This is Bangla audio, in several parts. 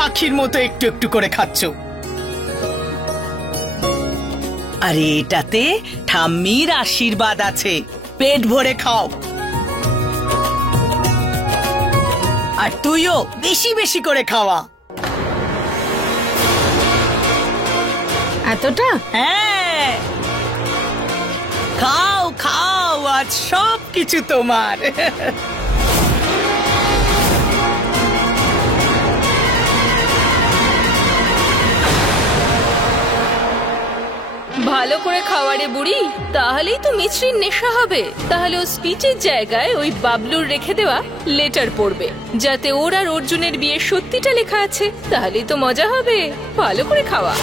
পাখির মতো একটু একটু করে খাচ্ছ। আরে এটাতে ঠাম্মির আশীর্বাদ আছে, পেট ভরে খাও। আর তুইও বেশি বেশি করে খাওয়া। এতটা? হ্যাঁ, খাও খাও, আজ সব কিছু তোমার। ভালো করে খাওয়ারে বুড়ি, তাহলেই তো মিছরির নেশা হবে। তাহলে ও স্পিচের জায়গায় ওই বাবলুর রেখে দেওয়া লেটার পড়বে, যাতে ওর আর অর্জুনের বিয়ের সত্যিটা লেখা আছে। তাহলেই তো মজা হবে। ভালো করে খাওয়া।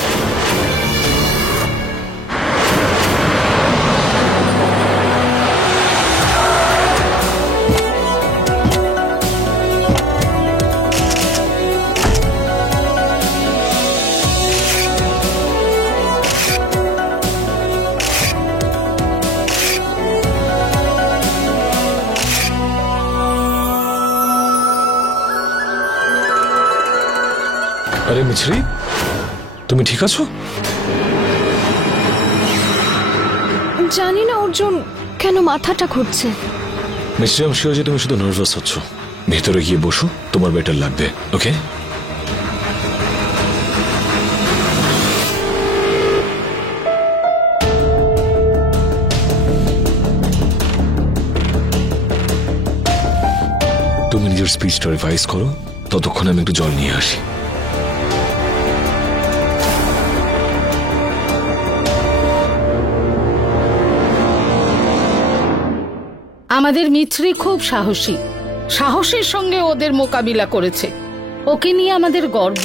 আরে মিছরি, তুমি ঠিক আছো? জানি না অর্জুন, কেন মাথাটা ঘুরছে। মিছরি, আমি শিওর যে তুমি শুধু নার্ভাস হচ্ছ। ভেতরে গিয়ে বসো, তোমার বেটার লাগবে। ওকে? তুমি নিজের স্পিচটা রিভাইজ করো, ততক্ষণ আমি একটু জল নিয়ে আসি। আমাদের মিছরি খুব সাহসী, সাহসের সঙ্গে ওদের মোকাবিলা করেছে। ওকে নিয়ে আমাদের গর্ব।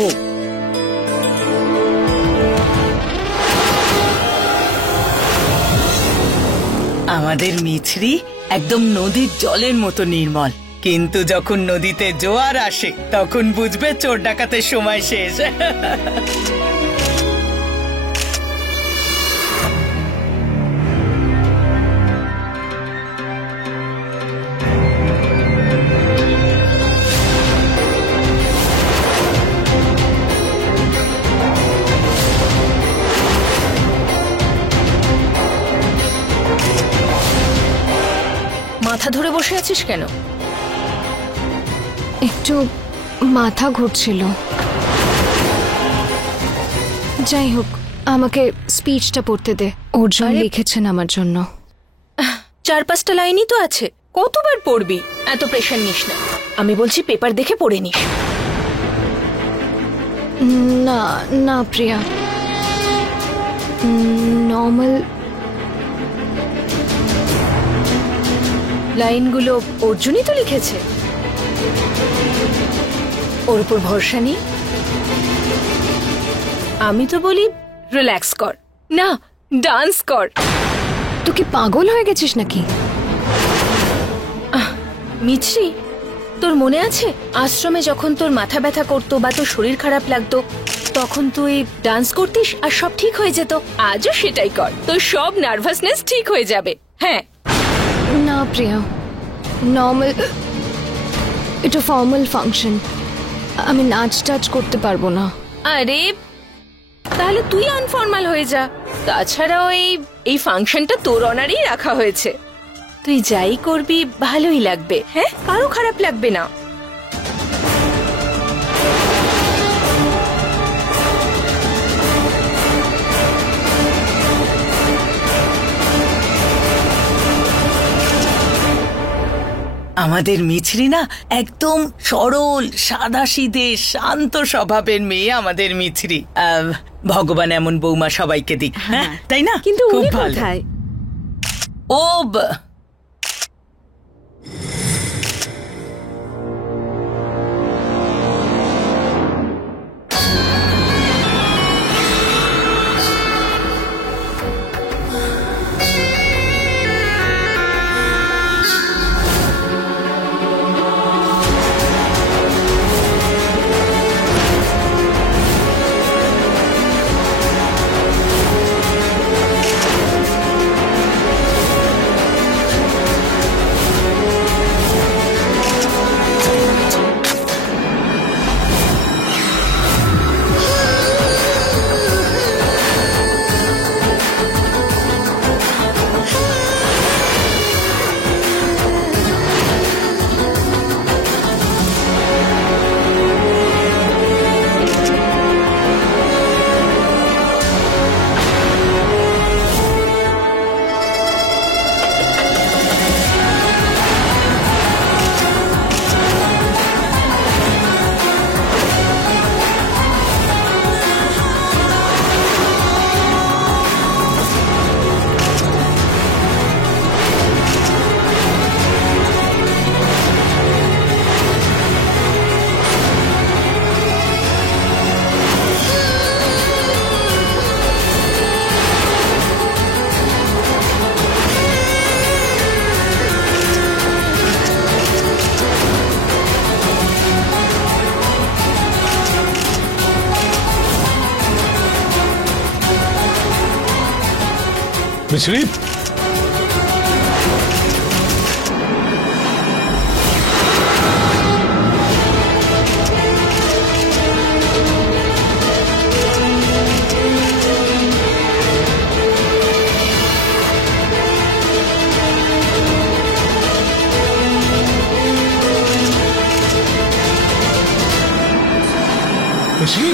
আমাদের মিছরি একদম নদীর জলের মতো নির্মল, কিন্তু যখন নদীতে জোয়ার আসে তখন বুঝবে চোর ডাকাতের সময় শেষ। মাথা ধরে বসে আছিস কেন? একটু মাথা ঘুরছিল। যাই হোক, আমাকে স্পিচটা পড়তে দে। অর্জুন লিখেছেন আমার জন্য। 4-5টা লাইনই তো আছে, কতবার পড়বি? এত প্রেশার নিস না। আমি বলছি পেপার দেখে পড়ে নিস। না না প্রিয়া, নর্মাল লাইনগুলো অর্জুনই তো লিখেছে। ওর উপর ভরসা নেই। আমি তো বলি রিল্যাক্স কর, না ডান্স কর। তুই কি পাগল হয়ে গেছিস নাকি? মিছরি, তোর মনে আছে আশ্রমে যখন তোর মাথা ব্যথা করতো বা তোর শরীর খারাপ লাগতো, তখন তুই ডান্স করতিস আর সব ঠিক হয়ে যেত? আজও সেটাই কর, তোর সব নার্ভাসনেস ঠিক হয়ে যাবে। হ্যাঁ। না প্রিয়া, নর্মাল, এটা ফর্মাল ফাংশন, আমি নাচ টাচ করতে পারবো না। আরে তাহলে তুই আনফর্মাল হয়ে যা। তাছাড়াও এই ফাংশনটা তোর অনারেই রাখা হয়েছে। তুই যাই করবি ভালোই লাগবে। হ্যাঁ, কারো খারাপ লাগবে না। আমাদের মিছরি না একদম সরল, সাদাসিধে, শান্ত স্বভাবের মেয়ে আমাদের মিছরি। ভগবান এমন বৌমা সবাইকে দিক, হ্যাঁ তাই না? কিন্তু খুব উনি ভালো। কোথায়? ও মিছরি মিছরি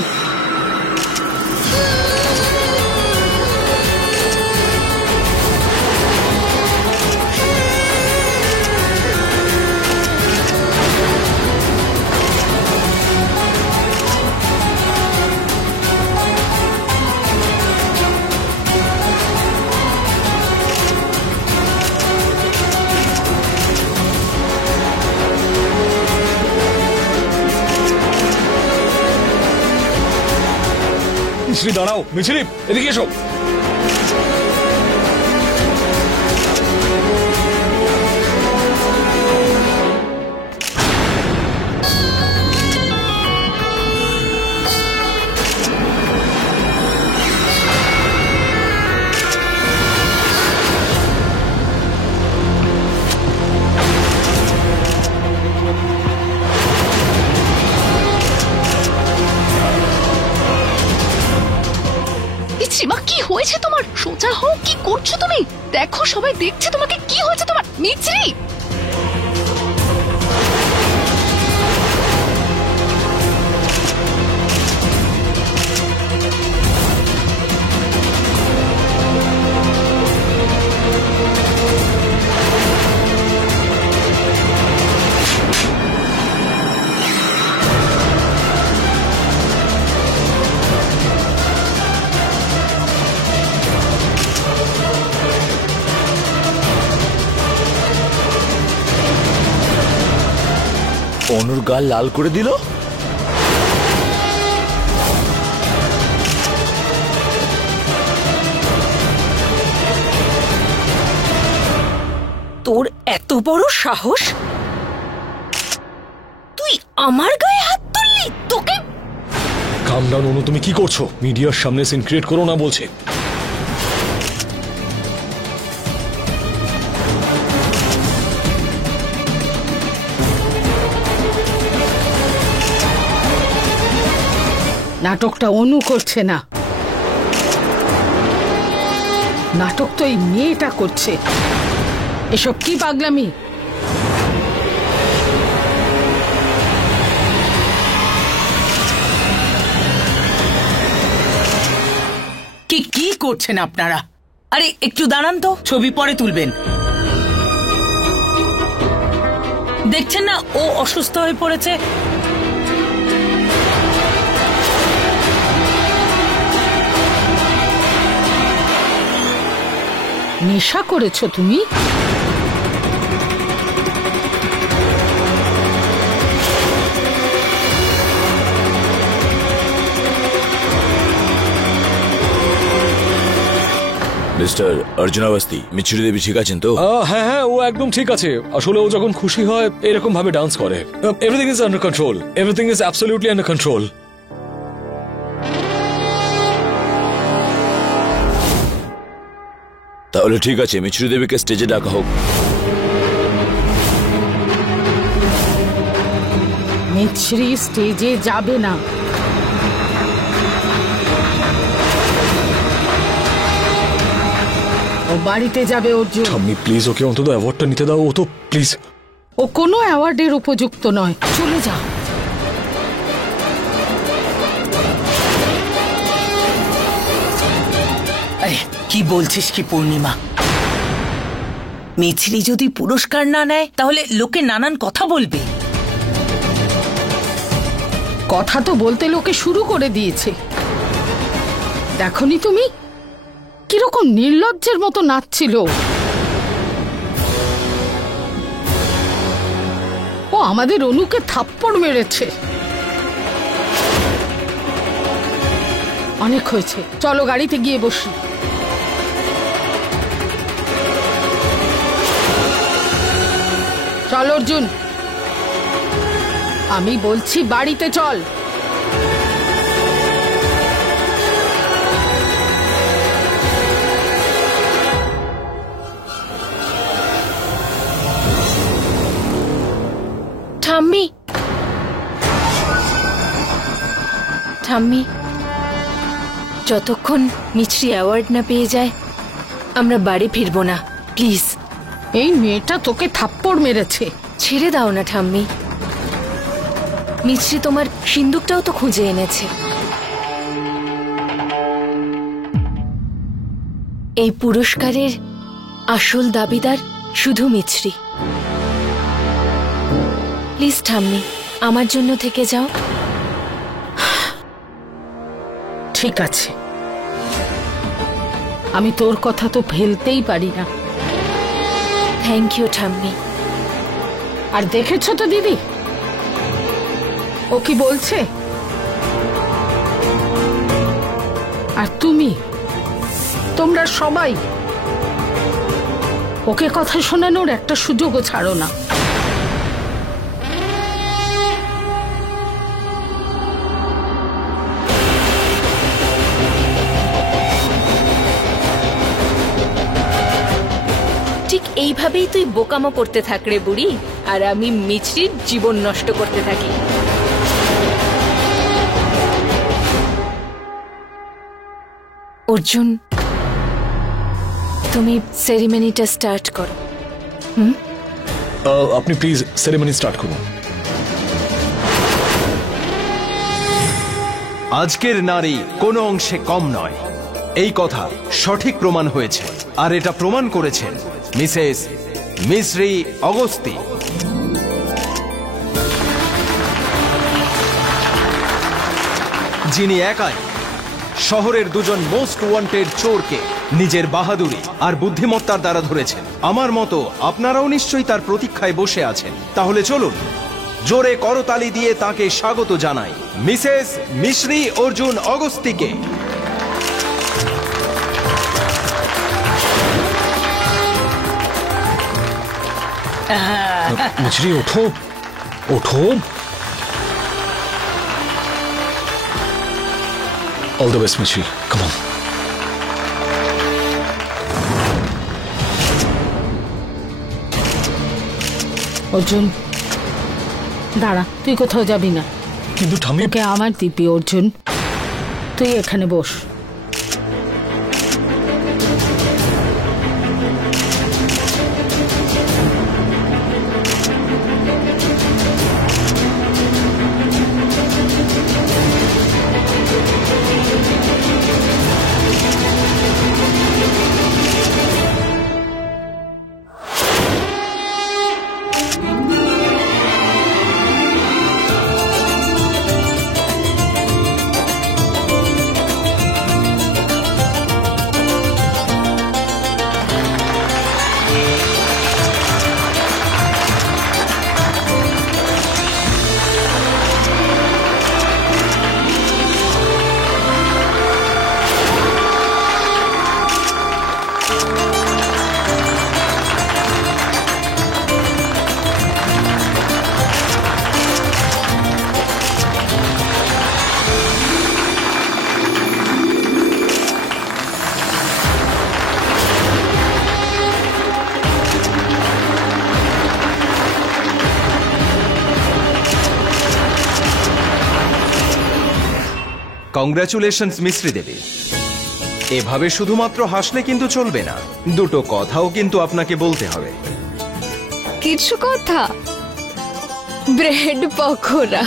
মিছরি দাঁড়াও, মিছরি এদিকে এসো। শ্রীমা, কি হয়েছে তোমার? সোজা হও, কি করছো তুমি? দেখো সবাই দেখছে তোমাকে, কি হয়েছে তোমার? মিছরি, অনুর গাল লাল করে দিল। তোর এত বড় সাহস, তুই আমার গায়ে হাত তুললি? তোকে কাম ডাউন অনু, তুমি কি করছো? মিডিয়ার সামনে সিন ক্রিয়েট করো না বলছে। নাটকটা অনু করছে না, নাটক তো এই মেয়েটা করছে। এসব কি পাগলামি? কি কি করছেন আপনারা? আরে একটু দাঁড়ান তো, ছবি পরে তুলবেন। দেখছেন না ও অসুস্থ হয়ে পড়েছে। নেশা করেছো তুমি? মিস্টার অর্জুনাবস্তি, মিছরি দেবী ঠিক আছেন তো? হ্যাঁ হ্যাঁ, ও একদম ঠিক আছে। আসলে ও যখন খুশি হয় এরকম ভাবে ডান্স করে। Everything is under control, everything is absolutely under control. তাহলে ঠিক আছে, মিছরি দেবীকে স্টেজে ডাকা হোক। মিছরি স্টেজে যাবে না। ও বাড়িতে যাবে অর্জুন। আমি প্লিজ ওকে অন্তত অ্যাওয়ার্ডটা নিতে দাও। ও তো প্লিজ, ও কোনো অ্যাওয়ার্ডের উপযুক্ত নয়। চলে যা। আরে কি বলছিস কি পূর্ণিমা? মিছরি যদি পুরস্কার না নেয় তাহলে লোকে নানান কথা বলবে। কথা তো বলতে লোকে শুরু করে দিয়েছে। দেখনি তুমি কিরকম নির্লজ্জের মতো নাচছিল? ও আমাদের অনুকে থাপ্পড় মেরেছে। অনেক হয়েছে, চলো গাড়িতে গিয়ে বসি। চল অর্জুন, আমি বলছি বাড়িতে চল। ঠাম্মি, যতক্ষণ মিছরি অ্যাওয়ার্ড না পেয়ে যায় আমরা বাড়ি ফিরবো না, প্লিজ। এই মেয়েটা তোকে থাপ্পড় মেরেছে। ছেড়ে দাও না ঠাম্মি, মিছরি তোমার সিন্দুকটাও তো খুঁজে এনেছে। এই পুরস্কারের আসল দাবিদার শুধু মিছরি। প্লিজ ঠাম্মি, আমার জন্য থেকে যাও। ঠিক আছে, আমি তোর কথা তো ফেলতেই পারি না। থ্যাংক ইউ ঠাম্মি। আর দেখেছো তো দিদি, ও কি বলছে? আর তোমরা সবাই ওকে কথা শোনানোর একটা সুযোগও ছাড়ো না। ঠিক এইভাবেই তুই বোকামো করতে থাক রে বুড়ি, আর আমি মিছরির জীবন নষ্ট করতে থাকি। অর্জুন, তুমি সেরিমনিটা স্টার্ট করো। আপনি প্লিজ সেরেমনি স্টার্ট করুন। আজকের নারী কোনো অংশে কম নয়, এই কথা সঠিক প্রমাণ হয়েছে। আর এটা প্রমাণ করেছেন মিসেস মিছরি অগস্তি। যিনি একাই শহরের দুজন মোস্ট ওয়ান্টেড চোরকে নিজের বাহাদুরি আর বুদ্ধিমত্তার দ্বারা ধরেছেন। আমার মতো আপনারাও নিশ্চয়ই তার প্রতীক্ষায় বসে আছেন। তাহলে চলুন জোরে করতালি দিয়ে তাকে স্বাগত জানাই, মিসেস মিছরি অর্জুন অগস্তিকে। মিছরি ওঠো, ওঠো। অল দ্য বেস্ট মিছরি, কাম অন। অর্জুন দাঁড়া, তুই কোথাও যাবি না। কিন্তু ঠাম্মি, ওকে আমার দিবি অর্জুন, তুই এখানে বস। কংগ্রাচুলেশনস মিছরি দেবী। এভাবে শুধুমাত্র হাসলে কিন্তু চলবে না, দুটো কথাও কিন্তু আপনাকে বলতে হবে। কিছু কথা? ব্রেড পকোড়া।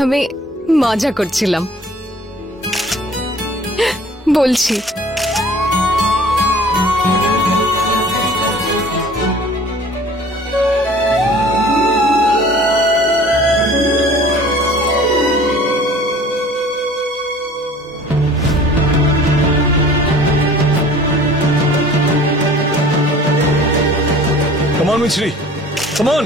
আমি মজা করছিলাম, বলছি। Come on, Michri. Come on.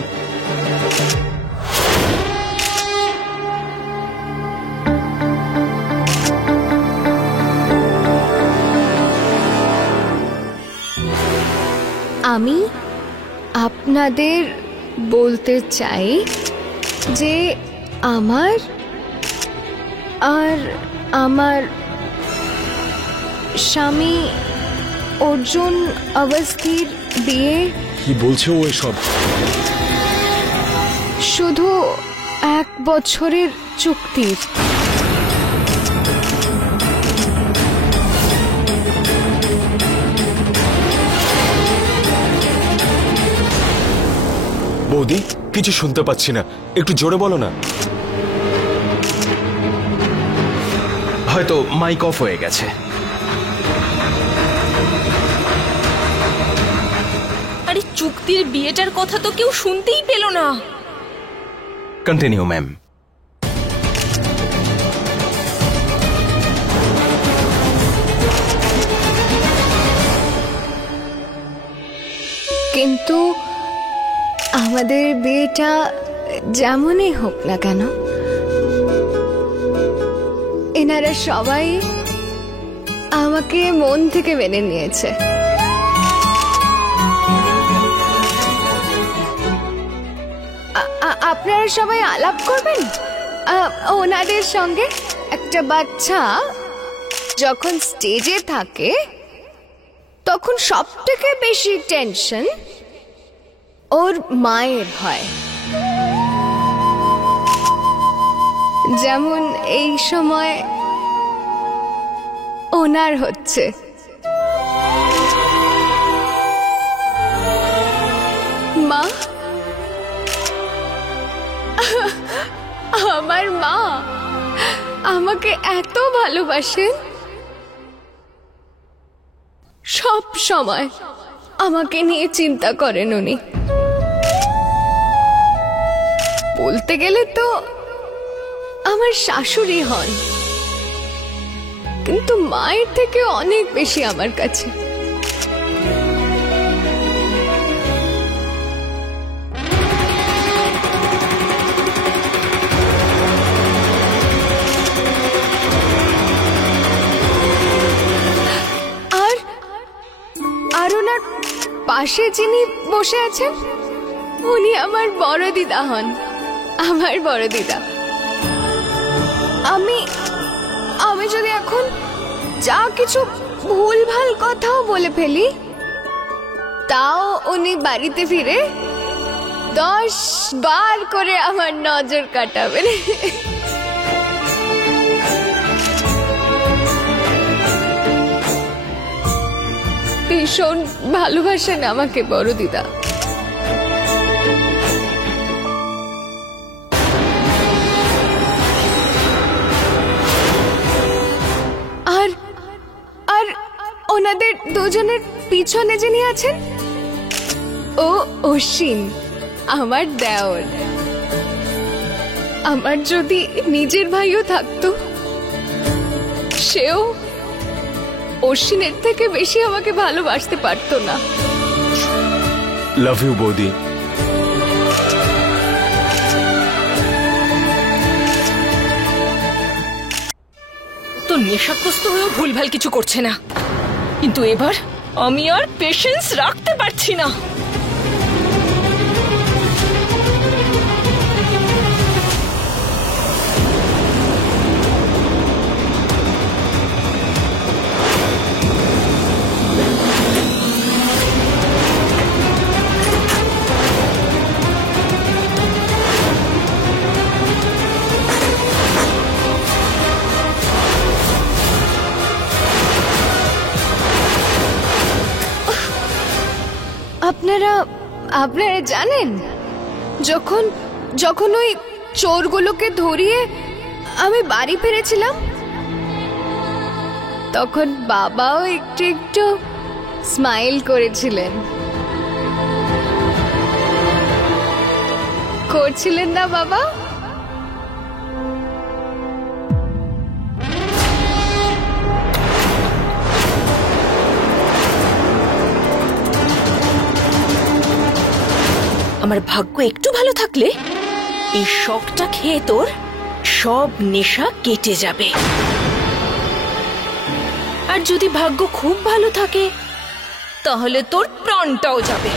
আমি আপনাদের বলতে চাই যে আমার আর আমার স্বামী অর্জুন অবস্থির বিয়ে কি বলছে ও এসব? শুধু 1 বছরের চুক্তির। বৌদি, কিছু শুনতে পাচ্ছি না, একটু জোরে বলো না। হয়তো মাইক অফ হয়ে গেছে। আরে চুক্তির বিয়েটার কথা তো কেউ শুনতেই পেল না। Continue ma'am. কিন্তু আমাদের বিয়েটা যেমনই হোক না কেন, এনারা সবাই আমাকে মন থেকে মেনে নিয়েছে। আপনারা সবাই আলাপ করবেন ওনাদের সঙ্গে। একটা বাচ্চা যখন স্টেজে থাকে তখন সবথেকে বেশি টেনশন ওর মায়ের হয়, যেমন এই সময় ওনার হচ্ছে। মা, আমার মা আমাকে এত ভালোবাসেন, সব সময় আমাকে নিয়ে চিন্তা করেন উনি। বলতে গেলে তো আমার শাশুড়ি হন, কিন্তু মায়ের থেকে অনেক বেশি আমার কাছে। আর ওনার পাশে যিনি বসে আছেন উনি আমার বড় দিদা হন, আমার বড় দিদা। আমি যদি এখন যা কিছু ভুলভাল কথাও বলে ফেলি, তাও উনি বাড়িতে ফিরে 10 বার করে আমার নজর কাটাবেন। ভীষণ ভালোবাসেন আমাকে বড় দিদা। আর ওনাদের দুজনের পিছনে যিনি আছেন ও অশ্বিন, আমার দেওর। আমার যদি নিজের ভাইও থাকতো, সেও অশ্বিনের থেকে বেশি আমাকে ভালোবাসতে পারতো না। লাভ ইউ বৌদি। তো নেশাগ্রস্ত হয়েও ভুলভাল কিছু করছে না, কিন্তু এবার আমি আর পেশেন্স রাখতে পারছি না। আপনারা জানেন, যখন ওই চোরগুলোকে ধরিয়ে আমি বাড়ি ফিরেছিলাম, তখন বাবাও একটু একটু স্মাইল করেছিলেন। করছিলেন না বাবা? আমার ভাগ্য একটু ভালো থাকলে এই শখটা খেয়ে তোর সব নেশা কেটে যাবে, আর যদি ভাগ্য খুব ভালো থাকে তাহলে তোর প্রাণটাও যাবে।